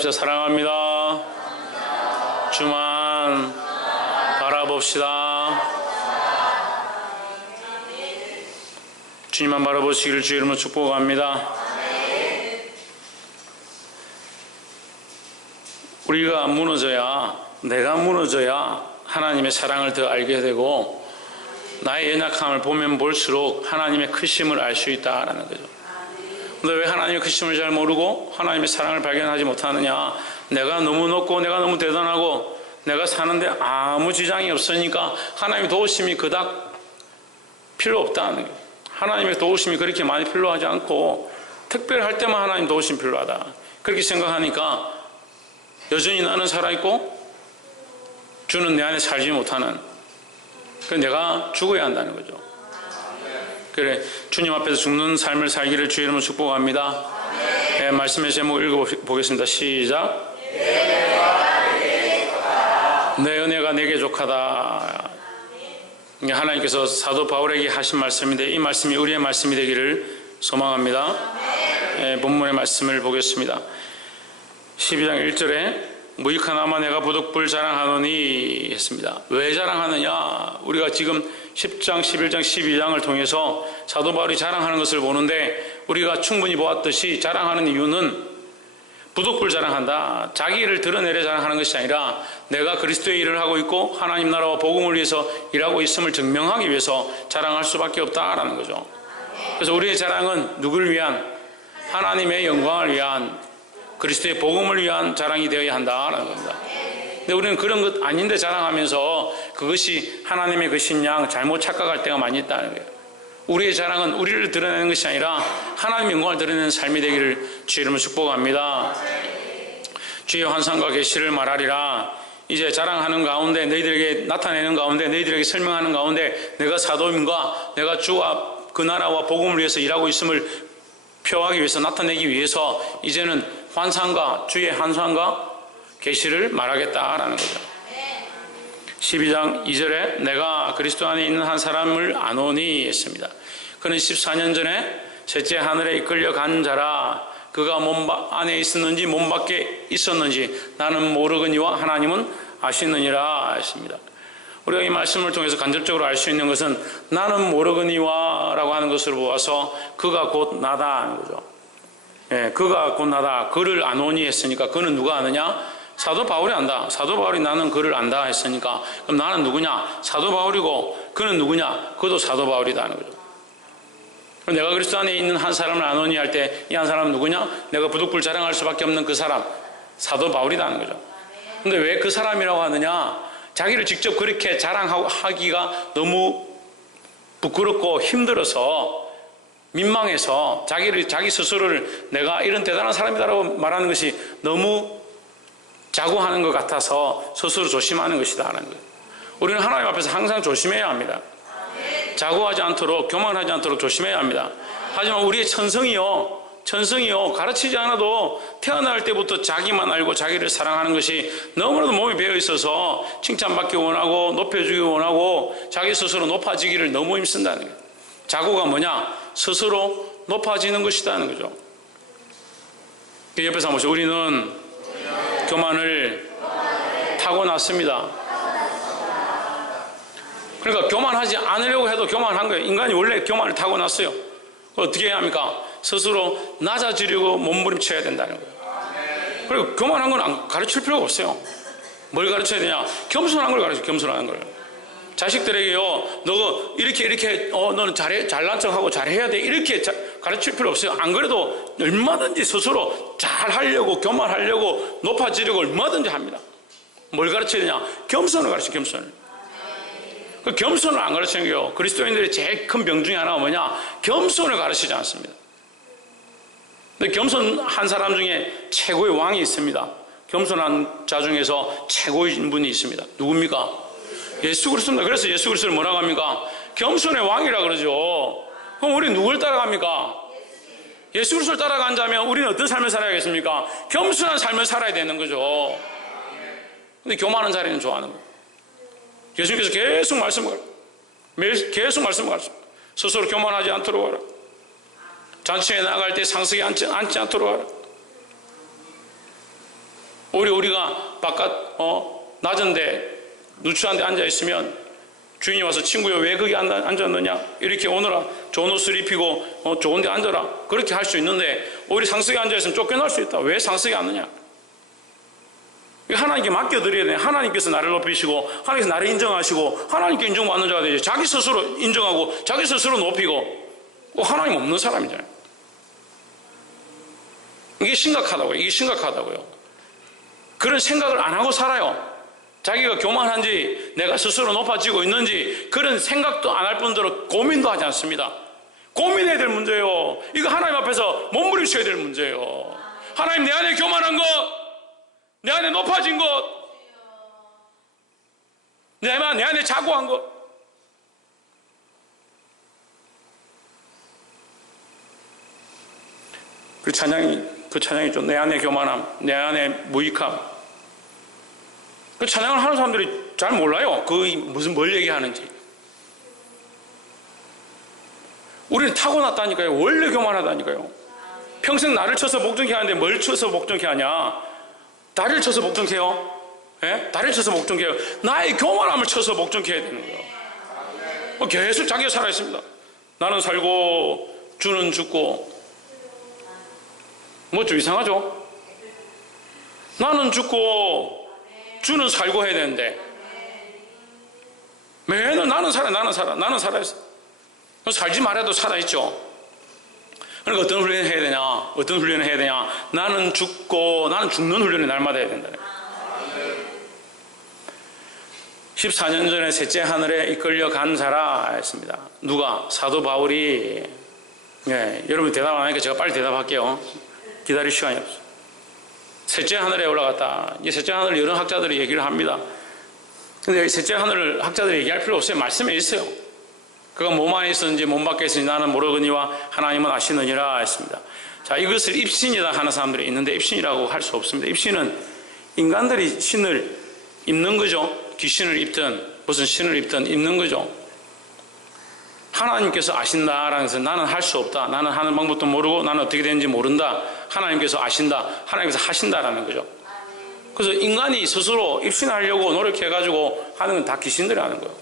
사랑합니다. 주만 바라봅시다. 주님만 바라보시기를 주의 이름으로 축복합니다. 우리가 무너져야, 내가 무너져야 하나님의 사랑을 더 알게 되고 나의 연약함을 보면 볼수록 하나님의 크심을 알 수 있다라는 거죠. 근데 왜 하나님의 크심을 잘 모르고 하나님의 사랑을 발견하지 못하느냐? 내가 너무 높고 내가 너무 대단하고 내가 사는데 아무 지장이 없으니까 하나님의 도우심이 그닥 필요 없다는 거예요. 하나님의 도우심이 그렇게 많이 필요하지 않고 특별할 때만 하나님 도우심이 필요하다, 그렇게 생각하니까 여전히 나는 살아있고 주는 내 안에 살지 못하는, 그래서 내가 죽어야 한다는 거죠. 그래, 주님 앞에서 죽는 삶을 살기를 주의 이름으로 축복합니다. 네, 말씀의 제목 읽어보겠습니다. 시작. 내 은혜가 내게 족하다. 하나님께서 사도 바울에게 하신 말씀인데 이 말씀이 우리의 말씀이 되기를 소망합니다. 네, 본문의 말씀을 보겠습니다. 12장 1절에 무익하나마 내가 부득불 자랑하노니 했습니다. 왜 자랑하느냐? 우리가 지금 10장, 11장, 12장을 통해서 사도 바울이 자랑하는 것을 보는데 우리가 충분히 보았듯이 자랑하는 이유는 부득불 자랑한다, 자기를 드러내려 자랑하는 것이 아니라 내가 그리스도의 일을 하고 있고 하나님 나라와 복음을 위해서 일하고 있음을 증명하기 위해서 자랑할 수밖에 없다라는 거죠. 그래서 우리의 자랑은 누구를 위한? 하나님의 영광을 위한, 그리스도의 복음을 위한 자랑이 되어야 한다라는 겁니다. 근데 우리는 그런 것 아닌데 자랑하면서 그것이 하나님의 것인 양 잘못 착각할 때가 많이 있다는 거예요. 우리의 자랑은 우리를 드러내는 것이 아니라 하나님의 영광을 드러내는 삶이 되기를 주의 이름으로 축복합니다. 주의 환상과 계시를 말하리라. 이제 자랑하는 가운데, 너희들에게 나타내는 가운데, 너희들에게 설명하는 가운데 내가 사도임과 내가 주와 그 나라와 복음을 위해서 일하고 있음을 표하기 위해서, 나타내기 위해서 이제는 환상과 주의 환상과 계시를 말하겠다라는 거죠. 12장 2절에 내가 그리스도 안에 있는 한 사람을 아노니 했습니다. 그는 14년 전에 셋째 하늘에 이끌려 간 자라. 그가 몸 안에 있었는지 몸 밖에 있었는지 나는 모르거니와 하나님은 아시느니라 했습니다. 우리가 이 말씀을 통해서 간접적으로 알 수 있는 것은 나는 모르거니와 라고 하는 것으로 보아서 그가 곧 나다 하는 거죠. 예, 그가 곧 나다. 그를 아노니 했으니까 그는 누가 아느냐? 사도 바울이 안다. 사도 바울이 나는 그를 안다 했으니까 그럼 나는 누구냐? 사도 바울이고 그는 누구냐? 그도 사도 바울이다 하는 거죠. 그럼 내가 그리스도 안에 있는 한 사람을 아노니 할 때 이 한 사람은 누구냐? 내가 부득불 자랑할 수밖에 없는 그 사람, 사도 바울이다 하는 거죠. 근데 왜 그 사람이라고 하느냐? 자기를 직접 그렇게 자랑하기가 너무 부끄럽고 힘들어서 민망해서 자기 스스로를 내가 이런 대단한 사람이다라고 말하는 것이 너무 자고하는 것 같아서 스스로 조심하는 것이다 하는 거예요. 우리는 하나님 앞에서 항상 조심해야 합니다. 자고하지 않도록, 교만하지 않도록 조심해야 합니다. 하지만 우리의 천성이요 가르치지 않아도 태어날 때부터 자기만 알고 자기를 사랑하는 것이 너무나도 몸에 배어 있어서 칭찬받기 원하고 높여주기 원하고 자기 스스로 높아지기를 너무 힘쓴다는 거예요. 자고가 뭐냐? 스스로 높아지는 것이라는 거죠. 옆에서 한번 보시죠. 우리는 교만을 타고났습니다. 그러니까 교만하지 않으려고 해도 교만한 거예요. 인간이 원래 교만을 타고났어요. 어떻게 해야 합니까? 스스로 낮아지려고 몸부림쳐야 된다는 거예요. 그리고 교만한 건 가르칠 필요가 없어요. 뭘 가르쳐야 되냐? 겸손한 걸 가르쳐요. 겸손한 걸. 자식들에게요, 너가 이렇게 너는 잘난 척하고 잘해야 돼, 이렇게 가르칠 필요 없어요. 안 그래도 얼마든지 스스로 잘하려고, 교만하려고, 높아지려고 얼마든지 합니다. 뭘 가르쳐야 되냐? 겸손을 가르쳐요. 겸손을. 그 겸손을 안 가르치는 게요, 그리스도인들의 제일 큰 병 중에 하나가 뭐냐? 겸손을 가르치지 않습니다. 근데 겸손한 사람 중에 최고의 왕이 있습니다. 겸손한 자 중에서 최고인 분이 있습니다. 누굽니까? 예수 그리스도입니다. 그래서 예수 그리스도를 뭐라고 합니까? 겸손의 왕이라 그러죠. 그럼 우리 누굴 따라갑니까? 예수 그리스도를 따라간다면 우리는 어떤 삶을 살아야겠습니까? 겸손한 삶을 살아야 되는 거죠. 근데 교만한 자리는 좋아하는 거예요. 예수님께서 계속 말씀을 가르쳐. 스스로 교만하지 않도록 하라. 잔치에 나갈 때 상석에 앉지 않도록 하라. 오히려 우리가 바깥 낮은데 누추한 데 앉아 있으면 주인이 와서 친구야 왜 거기 앉았느냐, 이렇게 오너라, 좋은 옷을 입히고 좋은 데 앉아라, 그렇게 할 수 있는데 오히려 상석에 앉아 있으면 쫓겨날 수 있다. 왜 상석에 앉느냐? 하나님께 맡겨드려야 돼. 하나님께서 나를 높이시고 하나님께서 나를 인정하시고 하나님께 인정받는 자가 되지. 자기 스스로 인정하고 자기 스스로 높이고 하나님 없는 사람이잖아요. 이게 심각하다고요. 이게 심각하다고요. 그런 생각을 안 하고 살아요. 자기가 교만한지 내가 스스로 높아지고 있는지 그런 생각도 안 할 뿐더러 고민도 하지 않습니다. 고민해야 될 문제예요. 이거 하나님 앞에서 몸부림쳐야 될 문제예요. 하나님, 내 안에 교만한 것, 내 안에 높아진 것, 내 안에 자고한 것, 그 찬양이 좀 내 안에 교만함, 내 안에 무익함. 그 찬양을 하는 사람들이 잘 몰라요. 그 무슨 뭘 얘기하는지. 우리는 타고났다니까요. 원래 교만하다니까요. 평생 나를 쳐서 목전케 하는데 뭘 쳐서 목전케 하냐? 나를 쳐서 목전케 해요? 예? 나를 쳐서 목전케 해요. 나의 교만함을 쳐서 목전케 해야 되는 거예요. 계속 자기가 살아있습니다. 나는 살고 주는 죽고. 뭐 좀 이상하죠? 나는 죽고 주는 살고 해야 되는데 매일 나는 살아있어. 살지 말아도 살아있죠. 그러니까 어떤 훈련을 해야 되냐? 어떤 훈련을 해야 되냐? 나는 죽고 나는 죽는 훈련을 날마다 해야 된다. 14년 전에 셋째 하늘에 이끌려 간 자라 했습니다. 누가? 사도 바울이. 여러분이 대답 안 하니까 제가 빨리 대답할게요. 기다릴 시간이 없어. 셋째 하늘에 올라갔다. 이 셋째 하늘 여러 학자들이 얘기를 합니다. 근데 셋째 하늘을 학자들이 얘기할 필요 없어요. 말씀에 있어요. 그가 몸 안에 있었는지 몸 밖에 있었는지 나는 모르거니와 하나님은 아시느니라 했습니다. 자, 이것을 입신이다 하는 사람들이 있는데 입신이라고 할 수 없습니다. 입신은 인간들이 신을 입는 거죠. 귀신을 입든 무슨 신을 입든 입는 거죠. 하나님께서 아신다라는 것은 나는 할 수 없다. 나는 하는 방법도 모르고 나는 어떻게 되는지 모른다. 하나님께서 아신다. 하나님께서 하신다라는 거죠. 그래서 인간이 스스로 입신하려고 노력해가지고 하는 건 다 귀신들이 하는 거예요.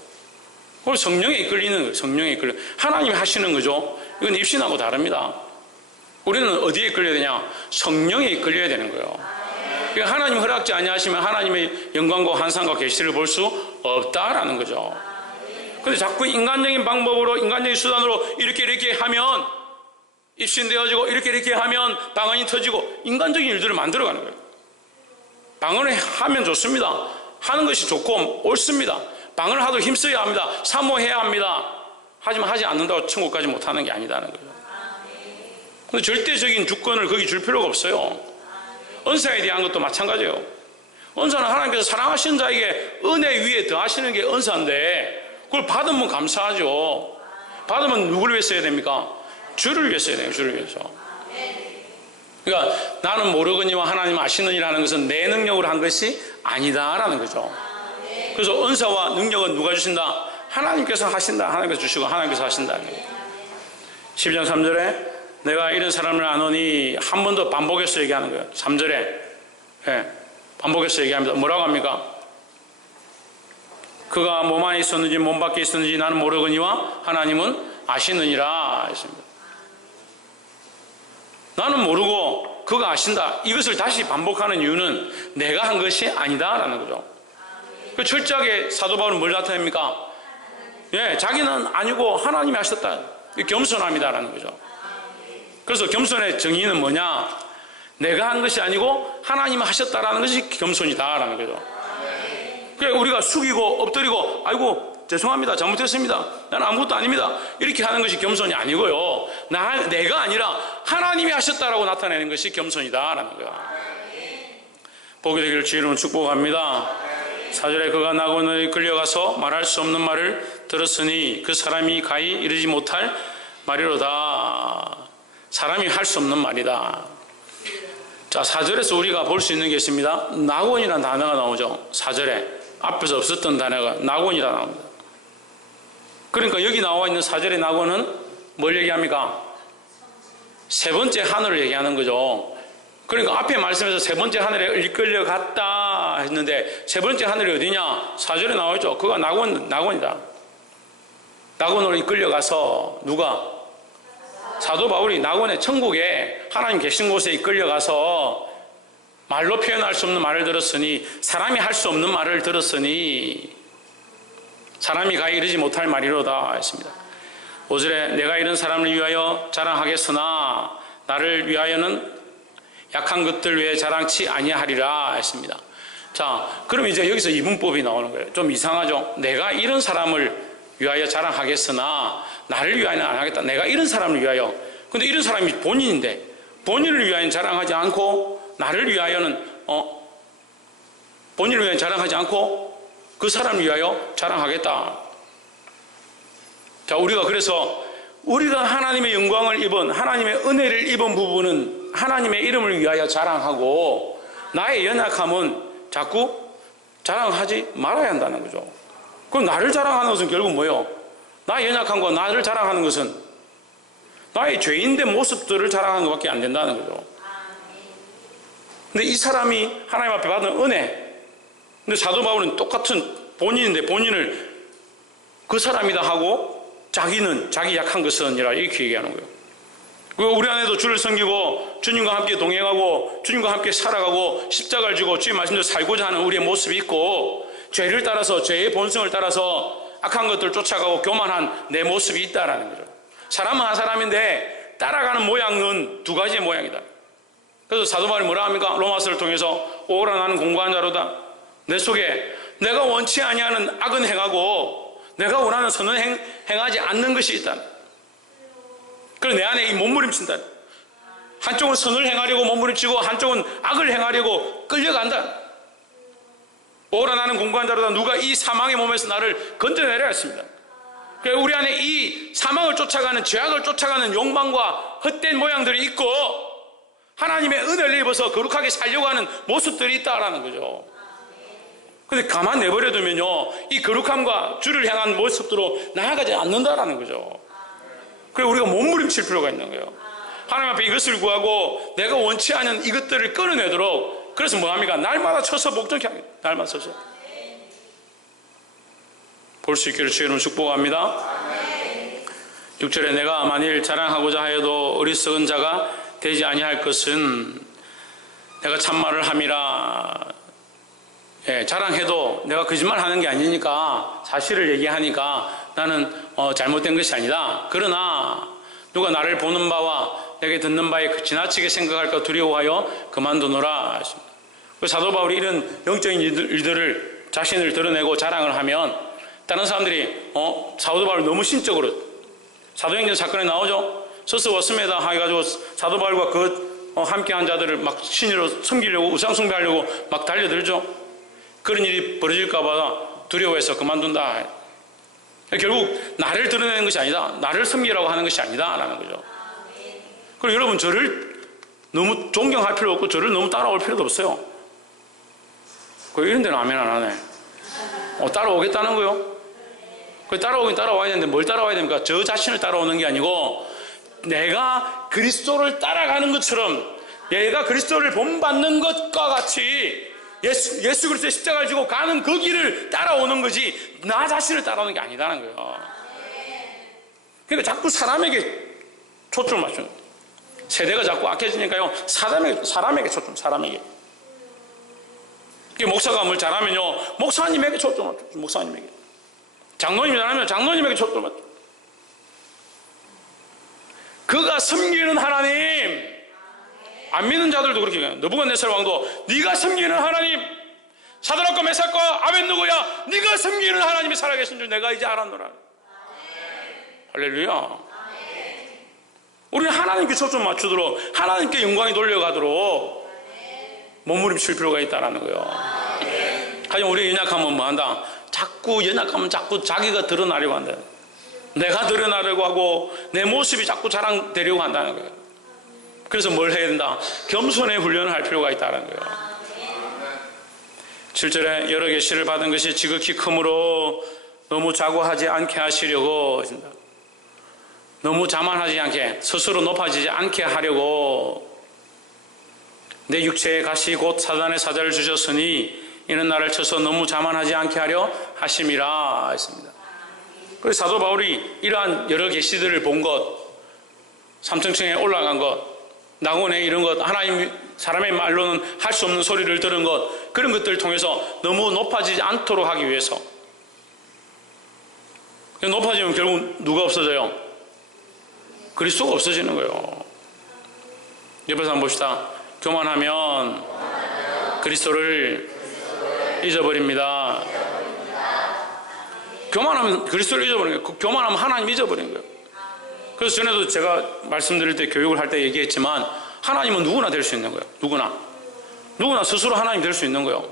그걸 성령에 이끌리는 거예요. 성령에 이끌려. 하나님이 하시는 거죠. 이건 입신하고 다릅니다. 우리는 어디에 이끌려야 되냐? 성령에 이끌려야 되는 거예요. 그러니까 하나님 허락지 아니하시면 하나님의 영광과 환상과 계시를 볼 수 없다라는 거죠. 근데 자꾸 인간적인 방법으로, 인간적인 수단으로 이렇게 하면 입신되어지고 이렇게 하면 방언이 터지고 인간적인 일들을 만들어가는 거예요. 방언을 하면 좋습니다. 하는 것이 좋고 옳습니다. 방언을 하도록 힘써야 합니다. 사모해야 합니다. 하지만 하지 않는다고 천국까지 못하는 게 아니다는 거예요. 근데 절대적인 주권을 거기 줄 필요가 없어요. 은사에 대한 것도 마찬가지예요. 은사는 하나님께서 사랑하시는 자에게 은혜 위에 더하시는 게 은사인데 그걸 받으면 감사하죠. 받으면 누구를 위해서 해야 됩니까? 주를 위해서 해야 돼요. 주를 위해서. 그러니까 나는 모르거니와 하나님 아시느니라는 것은 내 능력으로 한 것이 아니다라는 거죠. 그래서 은사와 능력은 누가 주신다? 하나님께서 하신다. 하나님께서 주시고 하나님께서 하신다. 12장 3절에 내가 이런 사람을 아노니 한 번 더 반복해서 얘기하는 거예요. 3절에 반복해서 얘기합니다. 뭐라고 합니까? 그가 몸 안에 있었는지 몸 밖에 있었는지 나는 모르거니와 하나님은 아시느니라 했습니다. 나는 모르고 그가 아신다. 이것을 다시 반복하는 이유는 내가 한 것이 아니다라는 거죠. 그 철저하게 사도 바울은 뭘 나타냅니까? 자기는 아니고 하나님이 하셨다. 겸손함이다라는 거죠. 그래서 겸손의 정의는 뭐냐? 내가 한 것이 아니고 하나님이 하셨다라는 것이 겸손이다라는 거죠. 그러니까 우리가 숙이고 엎드리고 아이고 죄송합니다. 잘못했습니다. 나는 아무것도 아닙니다. 이렇게 하는 것이 겸손이 아니고요. 내가 아니라 하나님이 하셨다라고 나타내는 것이 겸손이다라는 거야. 복이 되기를 주의 이름으로 축복합니다. 4절에 그가 낙원에 끌려가서 말할 수 없는 말을 들었으니 그 사람이 가히 이르지 못할 말이로다. 사람이 할 수 없는 말이다. 자, 4절에서 우리가 볼 수 있는 게 있습니다. 낙원이라는 단어가 나오죠. 4절에 앞에서 없었던 단어가 낙원이라 나옵니다. 그러니까 여기 나와 있는 4절의 낙원은 뭘 얘기합니까? 세 번째 하늘을 얘기하는 거죠. 그러니까 앞에 말씀에서 세 번째 하늘에 이끌려갔다 했는데 세 번째 하늘이 어디냐? 4절에 나와있죠. 그가 낙원이다. 낙원으로 이끌려가서 누가? 사도 바울이 낙원의 천국에 하나님 계신 곳에 이끌려가서 말로 표현할 수 없는 말을 들었으니, 사람이 할 수 없는 말을 들었으니 사람이 가히 이르지 못할 말이로다 했습니다. 5절에 내가 이런 사람을 위하여 자랑하겠으나 나를 위하여는 약한 것들 외에 자랑치 아니하리라 했습니다. 자, 그럼 이제 여기서 이분법이 나오는 거예요. 좀 이상하죠? 내가 이런 사람을 위하여 자랑하겠으나 나를 위하여는 안 하겠다. 내가 이런 사람을 위하여. 근데 이런 사람이 본인인데 본인을 위하여는 자랑하지 않고 나를 위하여는 본인을 위하여 자랑하지 않고 그 사람을 위하여 자랑하겠다. 자, 우리가 그래서 우리가 하나님의 영광을 입은, 하나님의 은혜를 입은 부분은 하나님의 이름을 위하여 자랑하고, 나의 연약함은 자꾸 자랑하지 말아야 한다는 거죠. 그럼 나를 자랑하는 것은 결국 뭐예요? 나의 연약함과 나를 자랑하는 것은 나의 죄인된 모습들을 자랑하는 것밖에 안 된다는 거죠. 근데 이 사람이 하나님 앞에 받은 은혜, 근데 사도 바울은 똑같은 본인인데 본인을 그 사람이다 하고 자기는 자기 약한 것은이라 이렇게 얘기하는 거예요. 그리고 우리 안에도 주를 섬기고 주님과 함께 동행하고 주님과 함께 살아가고 십자가를 지고 주의 말씀대로 살고자 하는 우리의 모습이 있고, 죄를 따라서 죄의 본성을 따라서 악한 것들을 쫓아가고 교만한 내 모습이 있다라는 거죠. 사람은 한 사람인데 따라가는 모양은 두 가지의 모양이다. 그래서 사도 바울이 뭐라 합니까? 로마서를 통해서 오라 나는 공고한 자로다. 내 속에 내가 원치 아니하는 악은 행하고 내가 원하는 선은 행하지 않는 것이 있다. 그래서 내 안에 이 몸부림친다. 한쪽은 선을 행하려고 몸부림치고 한쪽은 악을 행하려고 끌려간다. 오라 나는 공고한 자로다. 누가 이 사망의 몸에서 나를 건져내려 했습니다. 그래서 우리 안에 이 사망을 쫓아가는, 죄악을 쫓아가는 욕망과 헛된 모양들이 있고 하나님의 은혜를 입어서 거룩하게 살려고 하는 모습들이 있다라는 거죠. 근데 가만 내버려두면요, 이 거룩함과 주를 향한 모습으로 나아가지 않는다라는 거죠. 그리고 우리가 몸부림칠 필요가 있는 거예요. 하나님 앞에 이것을 구하고 내가 원치 않은 이것들을 끊어내도록. 그래서 뭐합니까? 날마다 쳐서 목적히 하겠다. 날마다 쳐서 볼 수 있기를 주의 이름으로 축복합니다. 6절에 내가 만일 자랑하고자 하여도 어리석은 자가 되지 아니할 것은 내가 참말을 함이라. 예, 자랑해도 내가 거짓말하는 게 아니니까, 사실을 얘기하니까 나는 잘못된 것이 아니다. 그러나 누가 나를 보는 바와 내게 듣는 바에 지나치게 생각할까 두려워하여 그만두노라. 사도 바울이 이런 영적인 일들을 자신을 드러내고 자랑을 하면 다른 사람들이 사도 바울 너무 신적으로, 사도행전 사건에 나오죠. 서서 왔음에다 해가지고 사도 바울과 그 함께한 자들을 막 신으로 섬기려고, 우상 숭배하려고 막 달려들죠. 그런 일이 벌어질까봐 두려워해서 그만둔다. 결국 나를 드러내는 것이 아니다, 나를 섬기라고 하는 것이 아니다 라는 거죠. 그리고 여러분, 저를 너무 존경할 필요 없고 저를 너무 따라올 필요도 없어요. 이런 데는 아멘 안 하네. 따라오겠다는 거요? 따라오긴 따라와야 되는데 뭘 따라와야 됩니까? 저 자신을 따라오는 게 아니고 내가 그리스도를 따라가는 것처럼, 얘가 그리스도를 본받는 것과 같이 예수 그리스도의 십자가를 지고 가는 그 길을 따라오는 거지 나 자신을 따라오는 게 아니다는 거예요. 그러니까 자꾸 사람에게 초점을 맞추는 거예요. 세대가 자꾸 악해지니까요, 사람에게 초점, 사람에게. 목사가 뭘 잘하면요, 목사님에게 초점을 맞추죠. 목사님에게. 장로님이 잘하면 장로님에게 초점을 맞추죠. 그가 섬기는 하나님, 안 믿는 자들도 그렇게 해요. 느부갓네살 왕도 네가 섬기는 하나님, 사드락과 메삭과 아벳느고야, 네가 섬기는 하나님이 살아계신 줄 내가 이제 알았노라. 할렐루야. 우리는 하나님께 초점 맞추도록, 하나님께 영광이 돌려가도록 몸부림칠 필요가 있다는 거예요. 하지만 우리의 연약함은 뭐 한다? 자꾸 연약하면 자꾸 자기가 드러나려고 한다. 내가 드러나려고 하고 내 모습이 자꾸 자랑되려고 한다는 거예요. 그래서 뭘 해야 된다? 겸손의 훈련을 할 필요가 있다는 거예요. 7절에 여러 계시를 받은 것이 지극히 크므로 너무 자고하지 않게 하시려고, 너무 자만하지 않게, 스스로 높아지지 않게 하려고 내 육체의 가시 곧 사단의 사자를 주셨으니 이는 나를 쳐서 너무 자만하지 않게 하려 하심이라 했습니다. 그래서 사도 바울이 이러한 여러 계시들을 본 것, 삼층층에 올라간 것, 낙원에 이런 것, 하나님 사람의 말로는 할 수 없는 소리를 들은 것, 그런 것들을 통해서 너무 높아지지 않도록 하기 위해서. 높아지면 결국 누가 없어져요? 그리스도가 없어지는 거예요. 옆에서 한번 봅시다. 교만하면 그리스도를 잊어버립니다. 교만하면 그리스도를 잊어버리는 거예요. 교만하면 하나님 잊어버리는 거예요. 그래서 전에도 제가 말씀드릴 때 교육을 할 때 얘기했지만 하나님은 누구나 될 수 있는 거예요. 누구나 스스로 하나님 될 수 있는 거예요.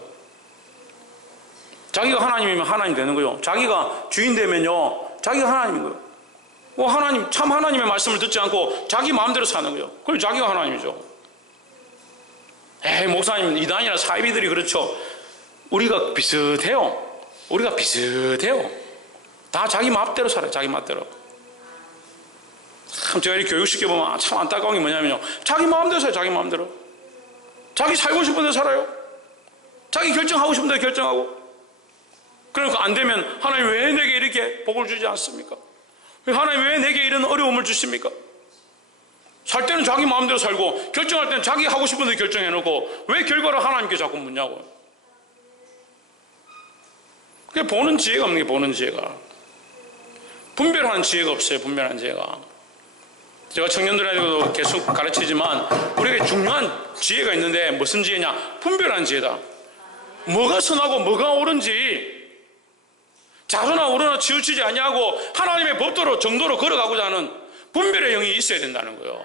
자기가 하나님이면 하나님 되는 거예요. 자기가 주인 되면요 자기가 하나님인 거예요. 하나님, 참 하나님의 말씀을 듣지 않고 자기 마음대로 사는 거예요. 그럼 자기가 하나님이죠. 목사님, 이단이나 사이비들이 그렇죠. 우리가 비슷해요. 다 자기 마음대로 살아요. 자기 마음대로. 참 제가 이렇게 교육시켜보면 참 안타까운 게 뭐냐면요, 자기 마음대로 살아요. 자기 마음대로. 자기 살고 싶은 대로 살아요. 자기 결정하고 싶은 대로 결정하고. 그러니까 안 되면 하나님 왜 내게 이렇게 복을 주지 않습니까? 하나님 왜 내게 이런 어려움을 주십니까? 살 때는 자기 마음대로 살고 결정할 때는 자기 하고 싶은 대로 결정해놓고 왜 결과를 하나님께 자꾸 묻냐고요. 그게 보는 지혜가 없는 게, 보는 지혜가. 분별하는 지혜가 없어요. 분별하는 지혜가. 제가 청년들에게도 계속 가르치지만 우리에게 중요한 지혜가 있는데 무슨 지혜냐? 분별하는 지혜다. 뭐가 선하고 뭐가 옳은지 좌로나 우로나 치우치지 아니하고 하나님의 법도로 정도로 걸어가고자 하는 분별의 영이 있어야 된다는 거예요.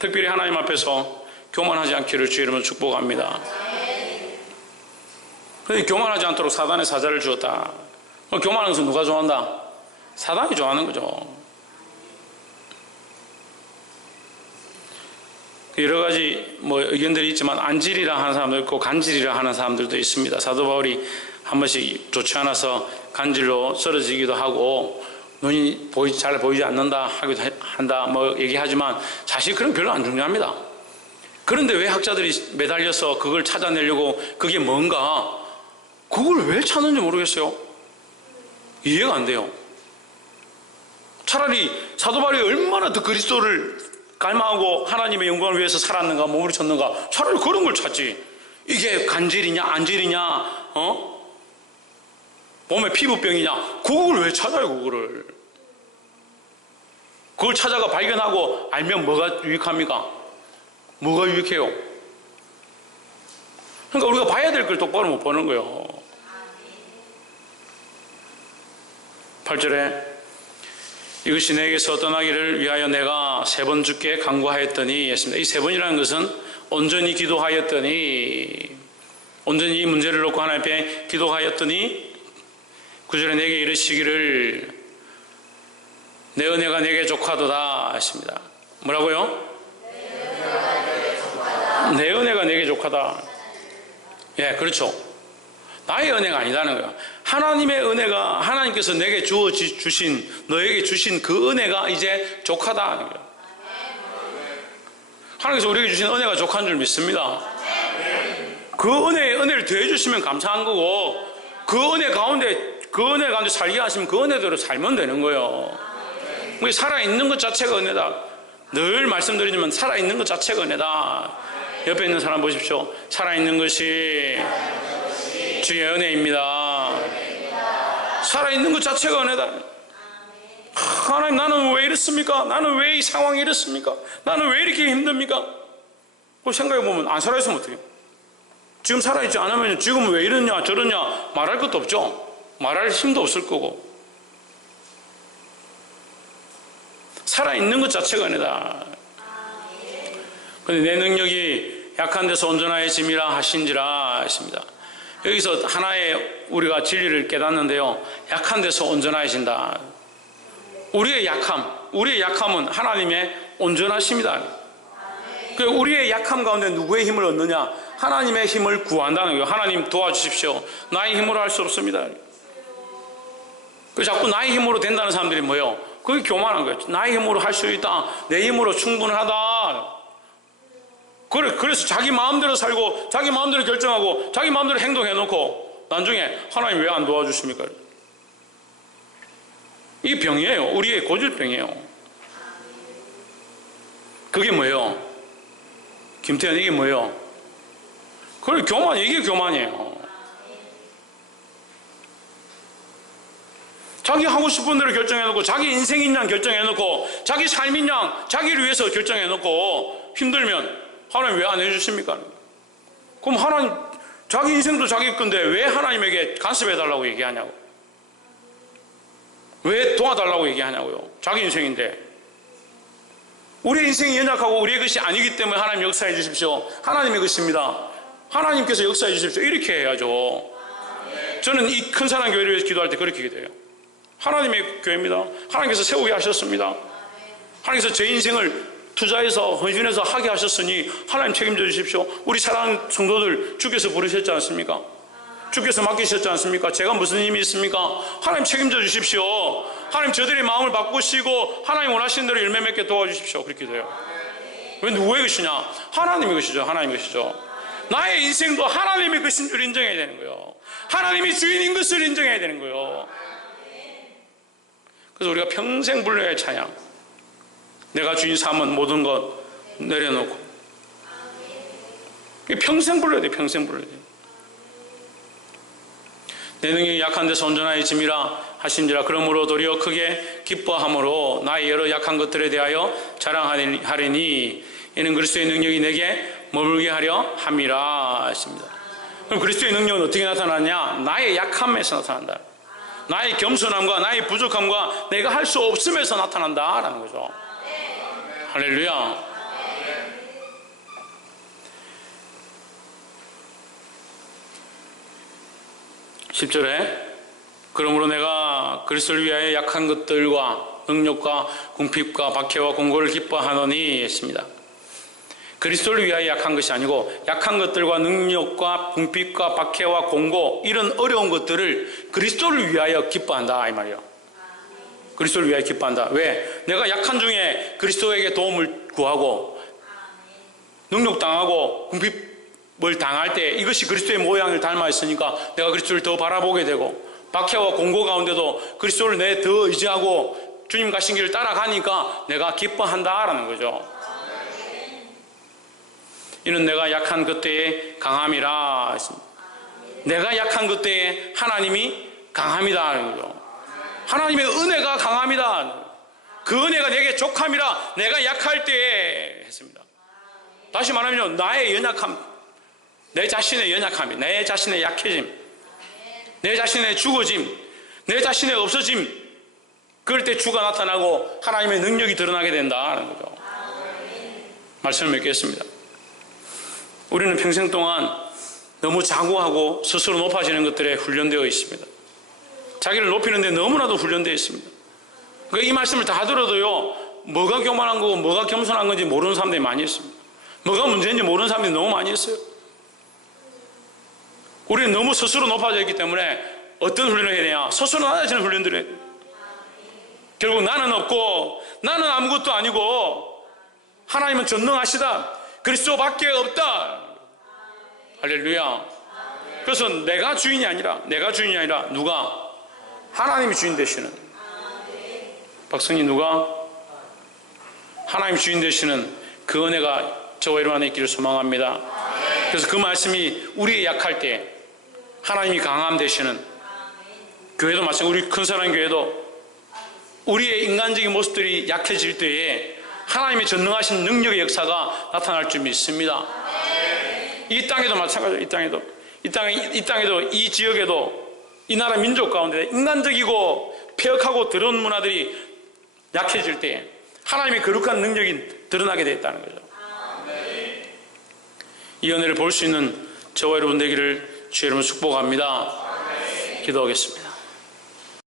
특별히 하나님 앞에서 교만하지 않기를 주의 이름으로 축복합니다. 그런데 교만하지 않도록 사단의 사자를 주었다. 교만한 것은 누가 좋아한다? 사단이 좋아하는 거죠. 여러 가지 의견들이 있지만 안질이라 하는 사람도 있고 간질이라 하는 사람들도 있습니다. 사도 바울이 한 번씩 좋지 않아서 간질로 쓰러지기도 하고 눈이 잘 보이지 않는다 하기도 한다 얘기하지만 사실 그런 별로 안 중요합니다. 그런데 왜 학자들이 매달려서 그걸 찾아내려고, 그게 뭔가, 그걸 왜 찾는지 모르겠어요. 이해가 안 돼요. 차라리 사도 바울이 얼마나 더 그리스도를 갈망하고 하나님의 영광을 위해서 살았는가, 몸을 쳤는가, 차라리 그런 걸 찾지. 이게 간질이냐 안질이냐 몸에 피부병이냐, 그걸 왜 찾아요. 그걸 찾아가 발견하고 알면 뭐가 유익합니까? 뭐가 유익해요? 그러니까 우리가 봐야 될 걸 똑바로 못 보는 거예요. 8절에 이것이 내게서 떠나기를 위하여 내가 3번 주께 간구하였더니 했습니다. 이 3번이라는 것은 온전히 기도하였더니, 온전히 이 문제를 놓고 하나님 앞에 기도하였더니 9절에 내게 이르시기를 내 은혜가 내게 족하도다 했습니다. 뭐라고요? 내 은혜가 내게 족하다. 예, 그렇죠. 나의 은혜가 아니다는 거예요. 하나님의 은혜가, 하나님께서 내게 주신, 너에게 주신 그 은혜가 이제 족하다 하는 거예요. 하나님께서 우리에게 주신 은혜가 족한 줄 믿습니다. 그 은혜를 더해주시면 감사한 거고, 그 은혜 가운데 살게 하시면 그 은혜대로 살면 되는 거예요. 살아있는 것 자체가 은혜다. 늘 말씀드리지만 살아있는 것 자체가 은혜다. 옆에 있는 사람 보십시오. 살아있는 것이 주의 은혜입니다. 살아있는 것 자체가 은혜다. 하나님, 나는 왜 이렇습니까? 나는 왜 이 상황이 이렇습니까? 나는 왜 이렇게 힘듭니까? 생각해보면 안 살아있으면 어떡해요? 지금 살아있지 않으면 지금 왜 이러냐 저러냐 말할 것도 없죠. 말할 힘도 없을 거고. 살아있는 것 자체가 은혜다. 그런데 내 능력이 약한 데서 온전하여짐이라 하신지라 했습니다. 여기서 하나의 우리가 진리를 깨닫는데요, 약한 데서 온전하여진다. 우리의 약함은 하나님의 온전하심이다. 우리의 약함 가운데 누구의 힘을 얻느냐? 하나님의 힘을 구한다는 거예요. 하나님 도와주십시오. 나의 힘으로 할 수 없습니다. 자꾸 나의 힘으로 된다는 사람들이 뭐예요? 그게 교만한 거예요. 나의 힘으로 할 수 있다. 내 힘으로 충분하다. 그래서 자기 마음대로 살고 자기 마음대로 결정하고 자기 마음대로 행동해놓고 나중에 하나님 왜 안 도와주십니까? 이게 병이에요. 우리의 고질병이에요. 그게 뭐예요? 김태현, 이게 뭐예요? 그래, 교만, 이게 교만이에요. 자기 하고 싶은 대로 결정해놓고 자기 인생인 양 결정해놓고 자기 삶인 양 자기를 위해서 결정해놓고 힘들면 하나님 왜 안 해주십니까? 그럼 하나님 자기 인생도 자기 건데 왜 하나님에게 간섭해달라고 얘기하냐고, 왜 도와달라고 얘기하냐고요. 자기 인생인데. 우리의 인생이 연약하고 우리의 것이 아니기 때문에 하나님 역사해 주십시오. 하나님의 것입니다. 하나님께서 역사해 주십시오. 이렇게 해야죠. 저는 이 큰 사랑 교회를 위해서 기도할 때 그렇게 기도해요. 하나님의 교회입니다. 하나님께서 세우게 하셨습니다. 하나님께서 제 인생을 투자해서 헌신해서 하게 하셨으니 하나님 책임져 주십시오. 우리 사랑하는 성도들 주께서 부르셨지 않습니까? 주께서 맡기셨지 않습니까? 제가 무슨 힘이 있습니까? 하나님 책임져 주십시오. 하나님 저들의 마음을 바꾸시고 하나님 원하시는 대로 열매 맺게 도와주십시오. 그렇게 돼요. 왜 누구의 것이냐? 하나님의 것이죠. 하나님의 것이죠. 나의 인생도 하나님의 것인 줄 인정해야 되는 거예요. 하나님이 주인인 것을 인정해야 되는 거예요. 그래서 우리가 평생 불러야 할 찬양, 내가 주인 삼은 모든 것 내려놓고, 평생 불러야 돼. 평생 불러야 돼. 내 능력이 약한 데서 온전하여 짐이라 하신지라. 그러므로 도리어 크게 기뻐함으로 나의 여러 약한 것들에 대하여 자랑하리니 이는 그리스도의 능력이 내게 머물게 하려 함이라 하십니다. 그럼 그리스도의 능력은 어떻게 나타나냐? 나의 약함에서 나타난다. 나의 겸손함과 나의 부족함과 내가 할 수 없음에서 나타난다라는 거죠. 할렐루야. 10절에 그러므로 내가 그리스도를 위하여 약한 것들과 능력과 궁핍과 박해와 공고를 기뻐하노니 했습니다. 그리스도를 위하여 약한 것이 아니고 약한 것들과 능력과 궁핍과 박해와 공고, 이런 어려운 것들을 그리스도를 위하여 기뻐한다 이 말이에요. 그리스도를 위하여 기뻐한다. 왜? 내가 약한 중에 그리스도에게 도움을 구하고 능력당하고 궁핍을 당할 때 이것이 그리스도의 모양을 닮아 있으니까 내가 그리스도를 더 바라보게 되고, 박해와 공고 가운데도 그리스도를 내 더 의지하고 주님 가신 길을 따라가니까 내가 기뻐한다라는 거죠. 이는 내가 약한 그때의 강함이라 했습니다. 내가 약한 그때에 하나님이 강함이다 하는 거죠. 하나님의 은혜가 강함이다. 그 은혜가 내게 족함이라 내가 약할 때에 했습니다. 다시 말하면 나의 연약함, 내 자신의 연약함이, 내 자신의 약해짐, 내 자신의 죽어짐, 내 자신의 없어짐, 그럴 때 주가 나타나고 하나님의 능력이 드러나게 된다는 거죠. 말씀을 맺겠습니다. 우리는 평생 동안 너무 자고하고 스스로 높아지는 것들에 훈련되어 있습니다. 자기를 높이는 데 너무나도 훈련되어 있습니다. 그러니까 이 말씀을 다 들어도요, 뭐가 교만한 거고 뭐가 겸손한 건지 모르는 사람들이 많이 있습니다. 뭐가 문제인지 모르는 사람들이 너무 많이 있어요. 우리는 너무 스스로 높아져 있기 때문에 어떤 훈련을 해야 되냐? 스스로 낮아지는 훈련들을 해야 돼요. 결국 나는 없고 나는 아무것도 아니고 하나님은 전능하시다, 그리스도밖에 없다. 할렐루야. 그래서 내가 주인이 아니라 누가? 하나님이 주인 되시는, 박성희 누가? 하나님이 주인 되시는 그 은혜가 저와 여러분 안에 있기를 소망합니다. 그래서 그 말씀이 우리의 약할 때 하나님이 강함 되시는, 교회도 마찬가지로 우리 큰사랑 교회도 우리의 인간적인 모습들이 약해질 때에 하나님의 전능하신 능력의 역사가 나타날 줄 믿습니다. 이 땅에도 마찬가지예요. 이 땅에도 이 지역에도 이 나라 민족 가운데 인간적이고 폐역하고 더러운 문화들이 약해질 때에 하나님의 거룩한 능력이 드러나게 되었다는 거죠. 이 은혜를 볼 수 있는 저와 여러분 되기를 주의 이름으로 축복합니다. 기도하겠습니다.